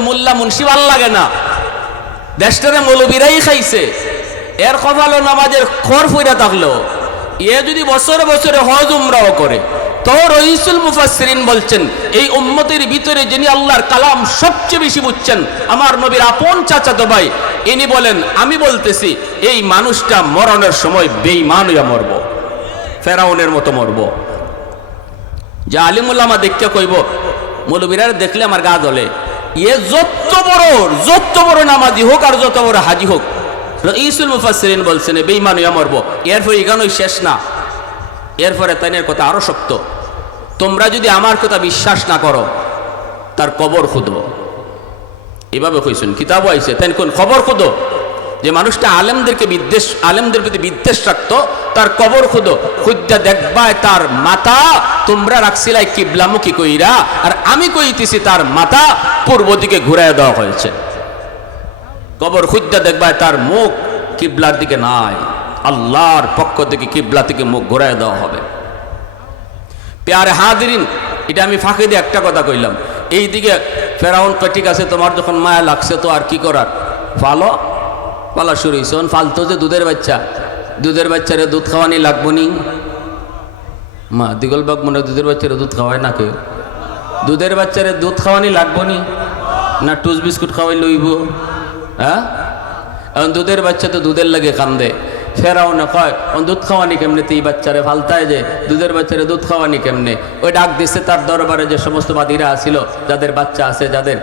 মোল্লা মুন্সি ভালো লাগে না। দেশটারে মৌলবীরাই খাইছে। এর কপালো নামাজের খর ফুইরা থাকল। এ যদি বছরে বছরে হজ উমরাও করে, তো রহিসুল মুফাসসিরিন বলছেন, এই উম্মতের ভিতরে যিনি আল্লাহর কালাম সবচেয়ে বেশি বুঝছেন, আমার নবীর আপন চাচাতো ভাই, ইনি বলেন, আমি বলতেছি, এই মানুষটা মরণের সময় বেঈমান হইয়া মরব। ফেরাউনের মতো মরব। যে আলিমুল্লামা দেখতে কইব, মৌলবীরার দেখলে আমার গা জ্বলে। এ যত বড়, যত হোক আর যত বড় হাজি হোক। শেষ না। এরপরে তাইনের কথা শক্ত। তোমরা যদি আমার কথা বিশ্বাস না করো, তার কবর খুদো এভাবে কইছেন। কিতাবও আইসে তাই কোন খবর খুদো? যে মানুষটা আলেমদেরকে বিদ্বেষ, আলেমদের প্রতি বিদ্বেষ রাখতো, তার কবর খুদো। খুদ্া দেখবায় তার মাথা তোমরা রাখছিলাই কিবলামুখী কইরা, আর আমি কইতেছি তার মাথা পূর্ব দিকে ঘুরাই দেওয়া হয়েছে। কবর খুদ্া দেখবায় তার মুখ, কিবলার দিকে নাই। আল্লাহর পক্ষ থেকে কিবলা থেকে মুখ ঘুরাই দেওয়া হবে। পেয়ারে হাদিরিন এটা আমি ফাঁকে দিয়ে একটা কথা কইলাম। এই দিকে ফেরাউন ঠিক আছে, তোমার যখন মায়া লাগছে তো আর কি করার? ফালো পালা শুরু হয়েছে ফালতো যে দুধের বাচ্চা, দুধের বাচ্চারে দুধ খাওয়ানি লাগবো নি? মা দিগলবাগ মনে দুধের বাচ্চারে দুধ খাওয়ায় না কেউ? দুধের বাচ্চারে দুধ খাওয়ানি লাগবো নি? না টুস বিস্কুট খাওয়াই লইব? হ্যাঁ? এখন দুধের বাচ্চা তো দুধের লাগে কান্দে। ফেরাও না কয়, ও দুধ খাওয়ানি কেমনে? তুই বাচ্চারে ফালতায় যে, দুধের বাচ্চারে দুধ খাওয়ানি কেমনে? ওই ডাক দিছে তার দরবারে যে সমস্ত বাদীরা আসিল যাদের বাচ্চা আছে, যাদের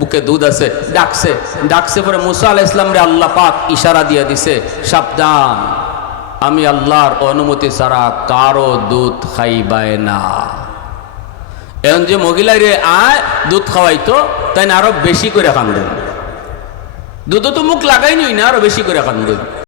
বুকে দুধ আছে, ডাকছে। ডাকছে পরে মুসা আল ইসলামরে আল্লাহ পাক ইশারা দিয়ে দিছে, সাবধান, আমি আল্লাহর অনুমতি ছাড়া কারও দুধ খাইবায় না। এখন যে মহিলারে আয়, দুধ খাওয়াইতো তাই না আরও বেশি করে কান্দেন দুধ তো মুখ লাগাই নই না, আরও বেশি করে খান কান্দেন